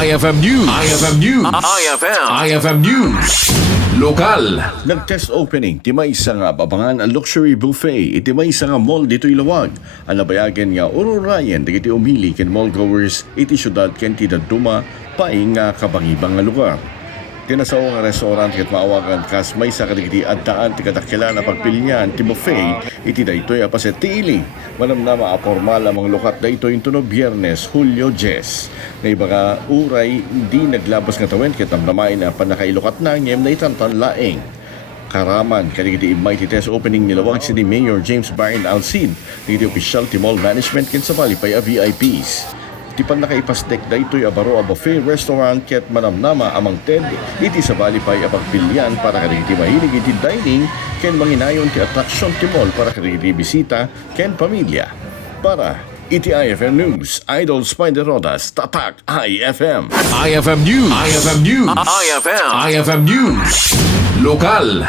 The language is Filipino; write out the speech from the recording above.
IFM News. IFM News. IFM News. Lokal. Nagtest opening, ti Maysa nga Ababangan ang luxury buffet, iti Maysa nga mall dito'y Laoag. Ang nabayagan nga ururayan, digiti umili ken mall goers, iti syudad ken ti daduma, paing nga kabangibang nga lugar. Tinasaw nga restaurant ket maawagan kas Maysa kadigiti addaan ti kadakila na pagpilyan ti buffet, iti daytoy apaset ti ili. Manamnama a formal amang lukat daytoy tuno Biyernes, Hulyo 10. Ngay baga uray di naglabas nga tawen ket namnamain na panakailukat na ngem na itantan laeng. Karaman kadigiti mighty test opening ni Laoag City Mayor James Barin Alcid, digiti official ti mall management ken sa palipay a VIPs. Iti pan nakaipasdek daytoy a baro a buffet restaurant ket manamnama amang TED iti sa balipay a pagpilyan para kadigiti mahilig iti dining ken manginayon ti atraksyon ti mall para kadigiti bisita ken pamilya. Para iti IFM News, Idol Spider Rodas, Tatak IFM. IFM News. IFM News. IFM News. Lokal.